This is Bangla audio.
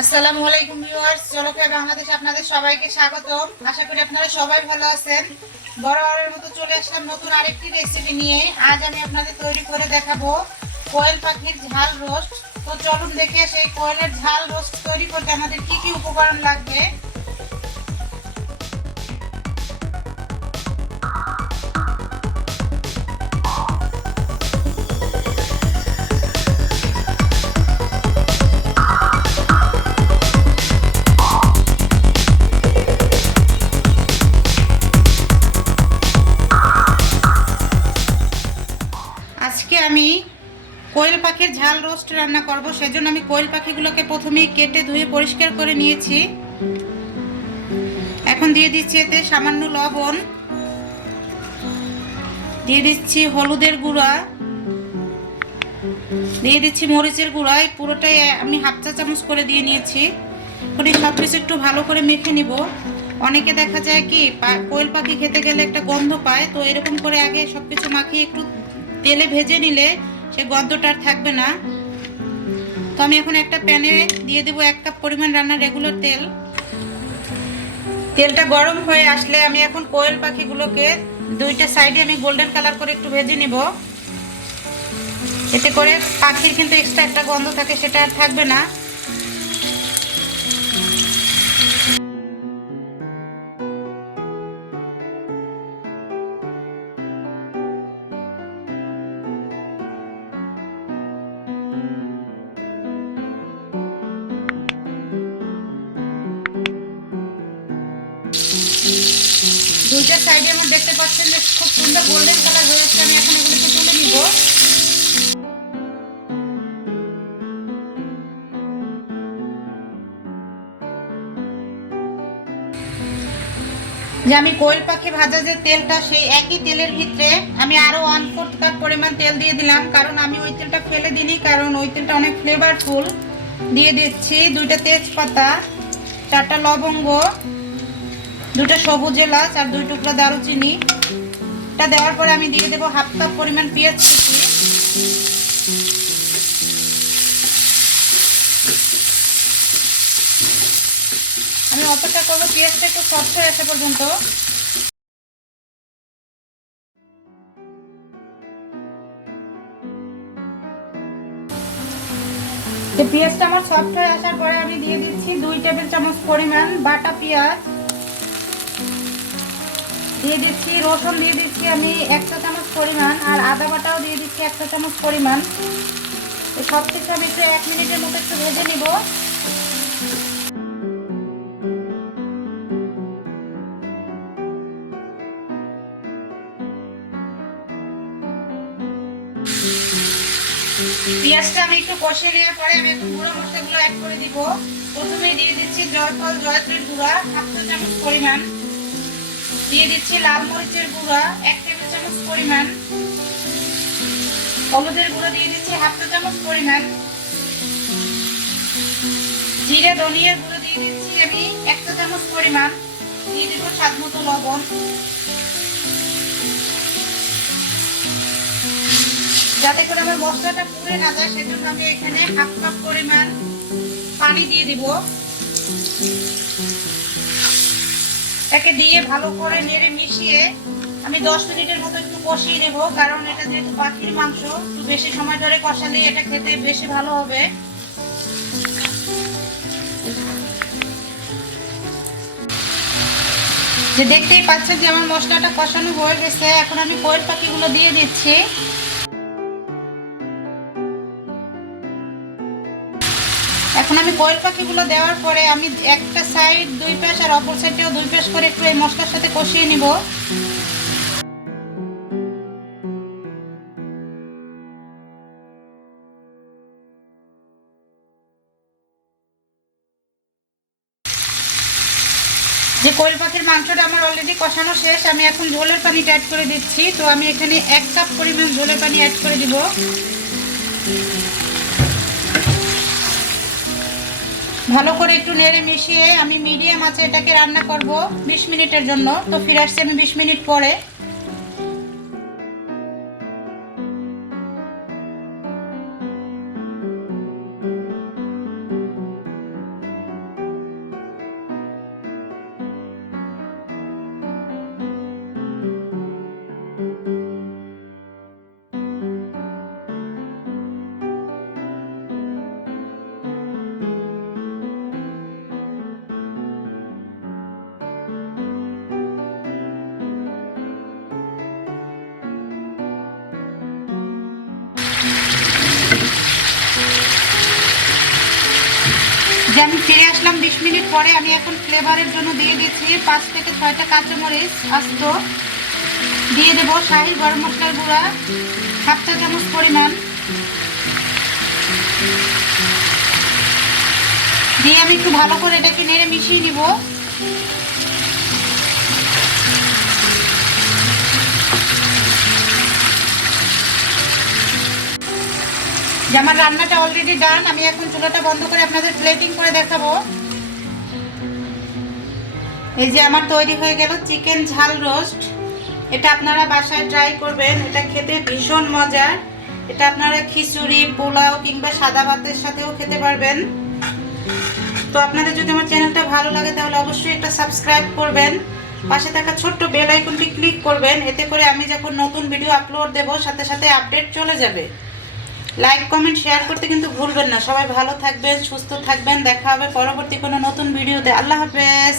আসসালামু আলাইকুম ভিউয়ার্স, চলো খাই বাংলাদেশে আপনাদের সবাইকে স্বাগতম। আশা করি আপনারা সবাই ভালো আছেন। বরাবরের মতো চলে আসলাম নতুন আরেকটি রেসিপি নিয়ে। আজ আমি আপনাদের তৈরি করে দেখাবো কোয়েল পাখির ঝাল রোস্ট। তো চলুন দেখে সেই কোয়েলের ঝাল রোস্ট তৈরি করতে আমাদের কি কি উপকরণ লাগবে। আজকে আমি কোয়েল পাখির ঝাল রোস্ট রান্না করব। সেজন্য আমি কোয়েল পাখিগুলোকে প্রথমেই কেটে ধুয়ে পরিষ্কার করে নিয়েছি। এখন দিয়ে দিচ্ছি এতে সামান্য লবণ, দিয়ে দিচ্ছি হলুদের গুঁড়া, দিয়ে দিচ্ছি মরিচের গুঁড়া। পুরোটাই আমি হাফ চা চামচ করে দিয়ে নিয়েছি। এখন এই সব কিছু একটু ভালো করে মেখে নিব। অনেকে দেখা যায় কি কোয়েল পাখি খেতে গেলে একটা গন্ধ পায়, তো এরকম করে আগে সব কিছু মাখিয়ে একটু তেলে ভেজে নিলে সে গন্ধটা আর থাকবে না। তো আমি এখন একটা প্যানে দিয়ে দেবো 1 কাপ পরিমাণ রান্নার রেগুলার তেল। তেলটা গরম হয়ে আসলে আমি এখন কোয়েল পাখিগুলোকে দুইটা সাইডে আমি গোল্ডেন কালার করে একটু ভেজে নিব। এতে করে পাখির কিন্তু এক্সট্রা একটা গন্ধ থাকে, সেটা আর থাকবে না। দুইটা সাইডে আমার দেখতে পাচ্ছেন যে খুব সুন্দর গোল্ডেন কালার হয়ে যাচ্ছে। আমি এখন এগুলোকে তুলে নিব। যে আমি কোয়েল পাখি ভাজা যে তেলটা, সেই একই তেলের ভিতরে আমি আরো 1/4 কাপ পরিমাণ তেল দিয়ে দিলাম, কারণ আমি ওই তেলটা ফেলে দিইনি, কারণ ওই তেলটা অনেক ফ্লেভারফুল। দিয়ে দিচ্ছি 2টা তেজপাতা, 4টা লবঙ্গ, 2টা সবুজ এলাচ আর 2 টুকরা দারুচিনি। এটা দেওয়ার পরে আমি দিয়ে দেবো হাফ কাপ পরিমাণ পেঁয়াজ কুচি। আমি অপেক্ষা করবো পেঁয়াজটা একটু সফট হয়ে আসা পর্যন্ত। পেঁয়াজটা আমার সফট হয়ে আসার পরে আমি দিয়ে দিচ্ছি 2 টেবিল চামচ পরিমাণ বাটা পেঁয়াজ। দিয়ে দিচ্ছি রসুন, দিয়ে দিচ্ছি আমি 1 চা চামচ পরিমাণ, আর আদা বাটাও দিয়ে দিচ্ছি 1 চা চামচ পরিমাণ। সব কিছু আমি একটু 1 মিনিটের মতো একটু ভেজে নিব। পেঁয়াজটা আমি একটু কষে নেওয়ার পরে আমি এখন গুঁড়ো মশলাগুলো অ্যাড করে দিব। প্রথমেই দিয়ে দিচ্ছি জয়ফল জয়ত্রীর গুঁড়া 1/2 চা চামচ পরিমাণ, দিয়ে দিচ্ছি লাল মরিচের গুঁড়া 1 টেবিল চামচ পরিমাণ, হলুদের গুঁড়ো দিয়ে দিচ্ছি 1/2 চা চামচ পরিমাণ, জিরে ধনিয়ার গুঁড়ো দিয়ে দিচ্ছি আমি 1 চা চামচ পরিমাণ, দিয়ে দেবো স্বাদ মতো লবণ। যাতে করে আমার মশলাটা পুড়ে না যায়, সেজন্য আমি এখানে হাফ কাপ পরিমাণ পানি দিয়ে দিব। এটাকে দিয়ে ভালো করে নেড়ে মিশিয়ে আমি 10 মিনিটের মতো একটু কষিয়ে নেব, কারণ এটা যেহেতু পাখির মাংস, একটু বেশি সময় ধরে কষালে এটা খেতে বেশি ভালো হবে। যে দেখতেই পাচ্ছেন যে আমার মশলাটা কষানো হয়ে গেছে। এখন আমি কোয়েল পাখিগুলো দিয়ে দিচ্ছি। এখন আমি কোয়েল পাখিগুলো দেওয়ার পরে আমি একটা সাইড 2 পাশ আর অপর সাইডেও 2 পাশ করে একটু এই মশলার সাথে কষিয়ে নিব। যে কোয়েল পাখির মাংসটা আমার অলরেডি কষানো শেষ, আমি এখন ঝোলের পানিটা অ্যাড করে দিচ্ছি। তো আমি এখানে 1 কাপ পরিমাণ ঝোলের পানি অ্যাড করে দিব। ভালো করে একটু নেড়ে মিশিয়ে আমি মিডিয়াম আঁচে এটাকে রান্না করব 20 মিনিটের জন্য। তো ফিরে আসছি আমি 20 মিনিট পরে। যে আমি ফিরে আসলাম 20 মিনিট পরে। আমি এখন ফ্লেভারের জন্য দিয়ে দিচ্ছি 5 থেকে 6টা কাঁচামরিচ আস্ত, দিয়ে দেবো শাহি গরম মশলার গুঁড়া 1/2 চা চামচ পরিমাণ, দিয়ে আমি একটু ভালো করে এটাকে নেড়ে মিশিয়ে নিব। যে আমার রান্নাটা অলরেডি ডান। আমি এখন চুলাটা বন্ধ করে আপনাদের প্লেটিং করে দেখাবো। এই যে আমার তৈরি হয়ে গেল চিকেন ঝাল রোস্ট। এটা আপনারা বাসায় ট্রাই করবেন, এটা খেতে ভীষণ মজার। এটা আপনারা খিচুড়ি, পোলাও কিংবা সাদা ভাতের সাথেও খেতে পারবেন। তো আপনাদের যদি আমার চ্যানেলটা ভালো লাগে তাহলে অবশ্যই একটা সাবস্ক্রাইব করবেন, পাশে থাকা ছোট্ট বেল আইকনটি ক্লিক করবেন, এতে করে আমি যখন নতুন ভিডিও আপলোড দেব সাথে সাথে আপডেট চলে যাবে। লাইক কমেন্ট শেয়ার করতে কিন্তু ভুলবেন না। সবাই ভালো থাকবেন, সুস্থ থাকবেন। দেখা হবে পরবর্তী কোনো নতুন ভিডিওতে। আল্লাহ হাফেজ।